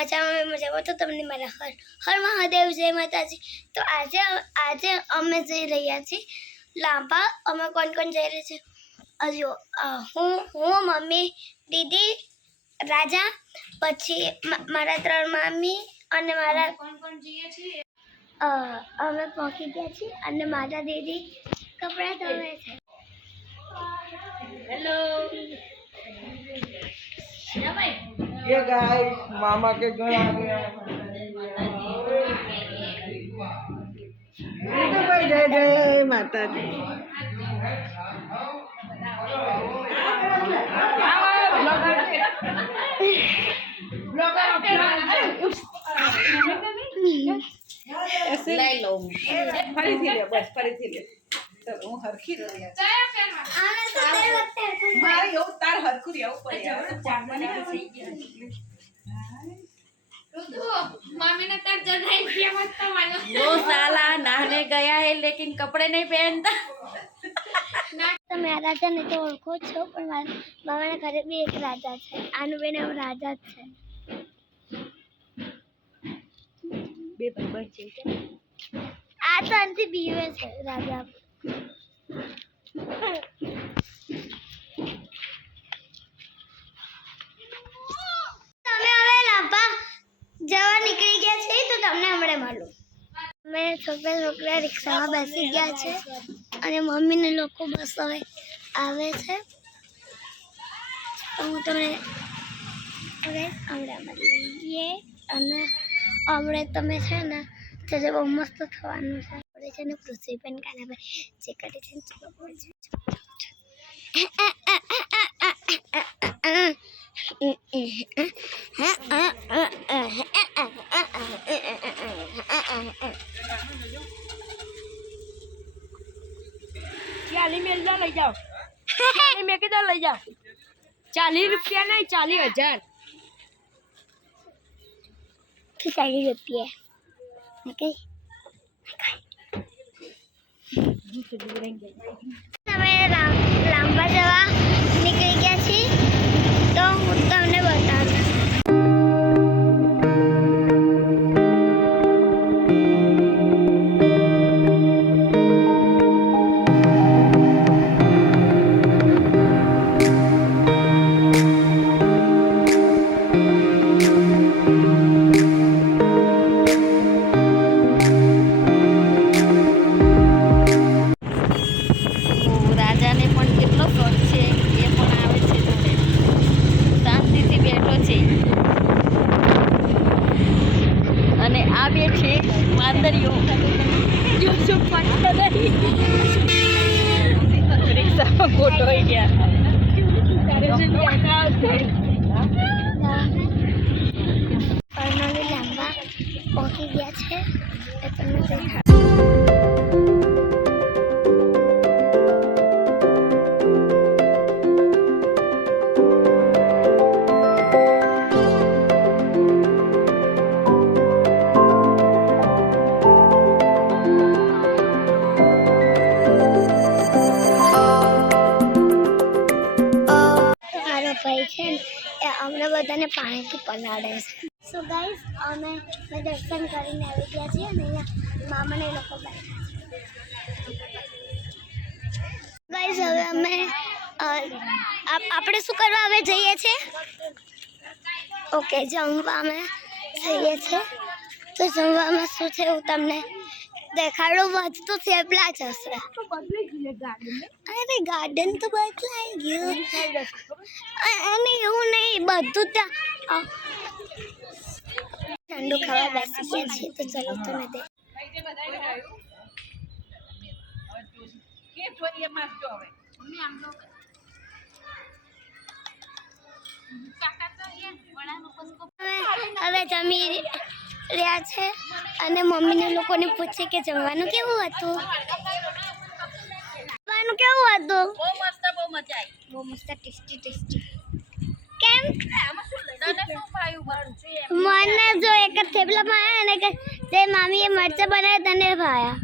મજામાં તો તમને મારા હર મહાદેવ જય માતાજી। તો આજે અમે જઈ રહ્યા છીએ લાંબા। અમે કોણ જઈ રહ્યા છે? હજુ હું મમ્મી દીદી રાજા પછી મારા 3 મામી અને મારા કોણ જઈએ છીએ। અમે પહોંચી ગયા છીએ અને મારા દીદી કપડાં ધોવે છે। હેલો ये गाइस मामा के घर आ गया। तो भाई जय जय माता दी। ऐसे ले लो फरीથી લે બસ ફરીથી લે તો હું હરખી રહી मारे यो तार हरखुर यो पड़े मम्मी ने तक जगाई दिया मत वाला। वो साला नहाने गया है लेकिन कपड़े नहीं पहनता। તમે આ રાજાને તો ઓળખો છો પણ મામાના ઘરે બી એક રાજા છે। આનું બેન રાજા જ છે। બે ભાઈ છે આ તો અંતિ બીવે છે રાજા। તમે હવે લાંબા જવા નીકળી ગયા છે તો તમને હમણાં મળું। અમે છોકરા રિક્ષામાં બેસી ગયા છે અને મમ્મીને લોકો બસ હવે આવે છે તો હું તમને હવે હમણાં મળીએ। અને હમણાં તમે છે ને ત્યારે બહુ મસ્ત થવાનું છે। પડે છે ને પૃથ્વી પણ કાના પર જે કરે છે चाली मिल जा ले जाओ। चाली में किधर ले जाओ? 40 रुपया नहीं 40,000। 40 રૂપિયા ઓકે। તમે લાંબા જવા નીકળી ગયા છીએ તો હું તમને બતાવું। રાજાને પણ કેટલો શોખ છે એ પણ આવે છે જોડે શાંતિથી બેઠો છે। અને આ બે છે વાંદરીઓ જો શું પટ્ટા નહીં રિક્ષામાં ગોઠવાઈ ગયા। ફાઇનલી લાંબા પહોંચી ગયા છે એ તમને દેખાડું। ભાઈ છે ને એ અમને બધાને પાણીથી પલાળે છે। સો ગાઈસ અમે દર્શન કરીને આવી ગયા છીએ અને અહીંયા મામાને એ લોકો બેઠા છે। ગાઈસ હવે અમે આપણે શું કરવા હવે જઈએ છીએ? ઓકે જમવા અમે જઈએ છીએ તો જમવામાં શું છે હું તમને દેખાડું। વધતું થેપલા જ હશે। અરે ગાર્ડન તો બદલાઈ ગયું અને એવું નહીં બધું ત્યાં ઠંડુ ખાવા બેસી ગયા છીએ તો ચલો તમે દે હવે જમી રહ્યા છે અને મમ્મીને લોકોને પૂછે કે જમવાનું કેવું હતું? જમવાનું કેવું હતું? બહુ મસ્ત બહુ મજા આવી। બહુ મસ્ત ટેસ્ટી કેમ? મને જો એક જ થેપલા ભાયા અને જે મામીએ મરચાં બનાવ્યા તને ભાયા।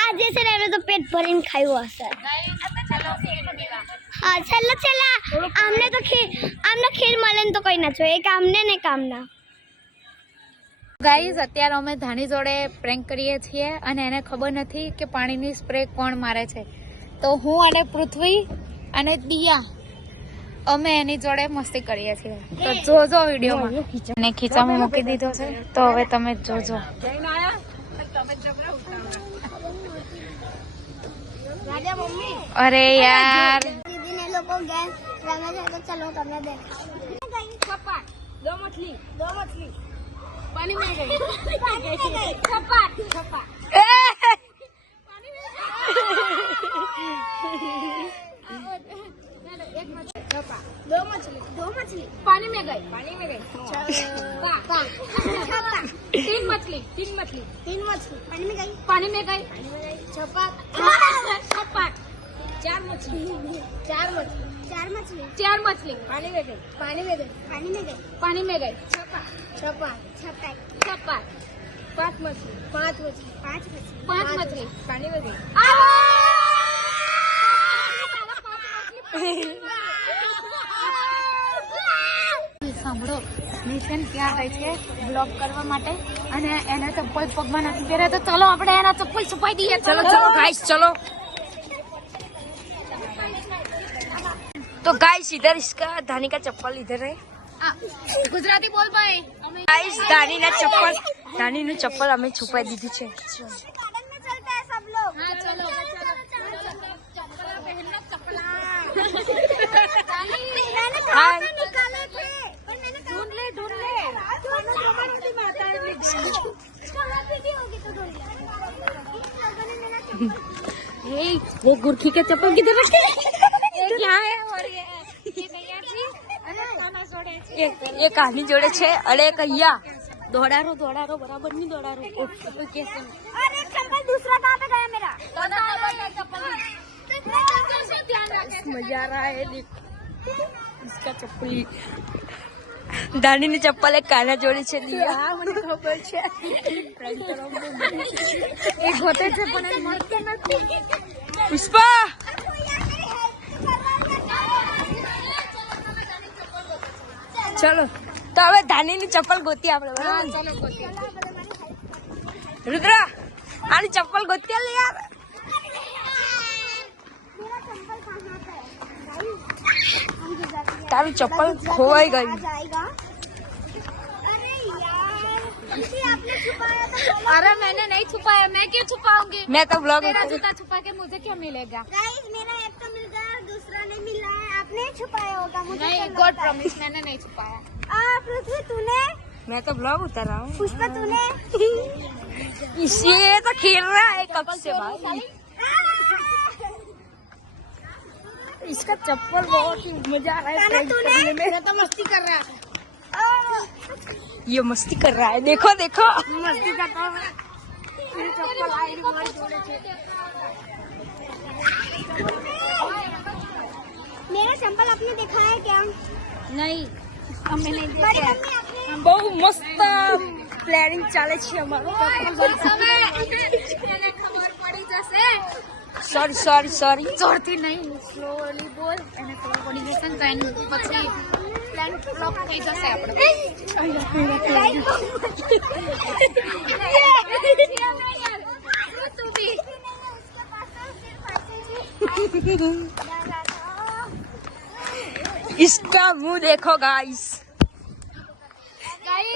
આજે છે ને એમને તો પેટ ભરીને ખાયું હશે હા છેલ્લા આમને ખીર મળે ને તો કઈ ના જોઈએ એક આમને ને કામના ગાઈઝ અત્યારે અમે ધાની જોડે પ્રેન્ક કરીએ છીએ અને એને ખબર નથી કે પાણીની સ્પ્રે કોણ મારે છે તો હું અને પૃથ્વી અને દિયા અમે એની જોડે મસ્તી કરીએ છીએ તો જોજો વિડીયોમાં અને ખીચામાં મૂકી દીધો છે તો હવે તમે જોજો અરે યાર દીદી ને લોકો ગેમ રમે છે તો ચલો તમને દે दो मछली पानी में गई छपाक दो मछली पानी में गई तीन मछली पानी में गई छपाक चार मछली पानी में गई छपाक पांच मछली पानी में गई સાંભળો નિશન ક્યાં હોય છે બ્લોગ કરવા માટે અને એને ચપ્પલ પગમાં નથી પહેર્યા તો ચલો આપણે એના ચપ્પલ છુપાઈ દઈએ चलो गाइस चलो तो गाइस इधर इसका धानी का चप्पल इधर है ગુજરાતી બોલ ભાઈ गाइस धानी ना चप्पल हमें छुपाई दीदी छे गार्डन में चलते हैं सब लोग હા ચલો मैंने हाँ। कहा निकाले थे और मैंने कहा ढूंढ ले भी होगी तो ढूंढ ये गुरखी के चप्पल किधर रखे ક્યાં હે और ये કૈયા છી અને આના જોડે છે ये कहानी जोड़े छे अरे कहिया दौड़ारो बराबर नहीं दौड़ारो कैसे अरे चप्पल दूसरा कहाँ पे गया मेरा मजा आ रहा है देख इसका चप्पल दानी ने चप्पल एक काना जोड़ी छे दिया મને ખબર છે એક હોતે છે પણ એ મળતે નથી પુષ્પા चलो तो હવે ધાની ની ચપ્પલ ગોતી આપણે બરાબર ચલો ગોતી रुद्रा આની ચપ્પલ ગોતી લે યાર તારું ચપ્પલ ખોવાઈ ગયું जाएगा अरे यार इसे आपने छुपाया तो अरे मैंने नहीं छुपाया मैं क्यों छुपाऊंगी मैं तो ब्लॉग तेरा जूता छुपा के मुझे क्या मिलेगा गाइस मेरा एक तो मिल गया और दूसरा नहीं मिल रहा है आपने छुपाया होगा मुझे नहीं तो गॉड लगता है। प्रॉमिस मैंने नहीं छुपाया पृथ्वी तूने मैं तो ब्लॉग उतार रहा हूँ पुष्पा तूने इसे तो खेल रहा है कब से भाई इसका चप्पल बहुत ही मजा आ रहा है prank करने में तो मस्ती कर रहा ये मस्ती कर रहा है देखो देखो मस्ती करता है चप्पल आई मेरा चप्पल आपने देखा है क्या नहीं हमें नहीं बड़ी मम्मी आपने बहुत मस्त प्लानिंग ચાલે છે અમારું खबर पड़ी जैसे सॉरी जोरती नहीं स्लोली बोल એને ખબર પડી જશે ને તો એની પછી પ્લાન ફ્લોપ થઈ જશે આપણે તું બી इसका मुंह देखो गाइस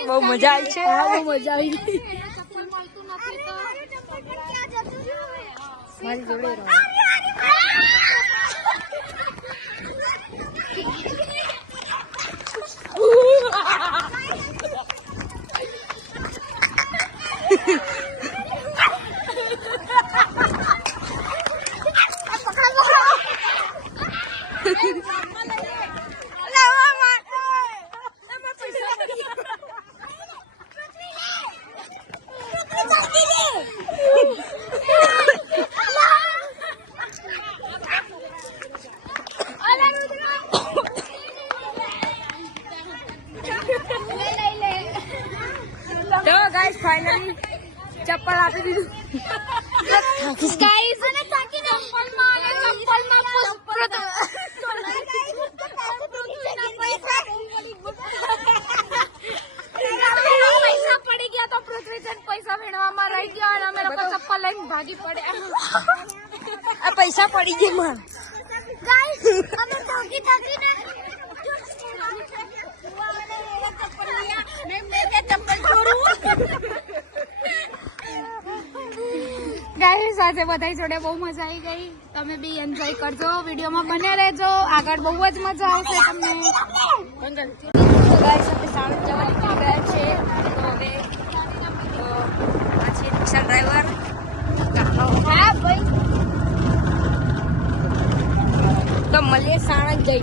બહુ મજા આવી છે બહુ મજા આવી ચપ્પલ મળતું નથી તો મારી જોડે રહો તો ગાઈસ ફાઇનલી ચપ્પલ આપી દીધું નાખીશ ગાઈસ અને થાકીને ચપ્પલમાં પૈસા પડી ગયા તો પૃથ્વીજન પૈસા વેણવામાં રહી ગયા અને અમે લોકો ચપ્પલ લઈને ભાગી પડ્યા. આ પૈસા પડી ગયા મારા. ગાઈસ અમે થાકી થાકીને ગાઈસ આજે બધા જોડે બહુ મજા આવી ગઈ. તમે બી એન્જોય કરજો, વિડીયોમાં બને રહેજો, આગળ બહુ જ મજા આવશે તમને. તો ગાઈસ આપણે સાણંદ જવા નીકળી ગયા છે. તો હવે આ છે રિક્ષા ડ્રાઈવર. હા ભાઈ, તો મળીએ સાણંદ જઈ.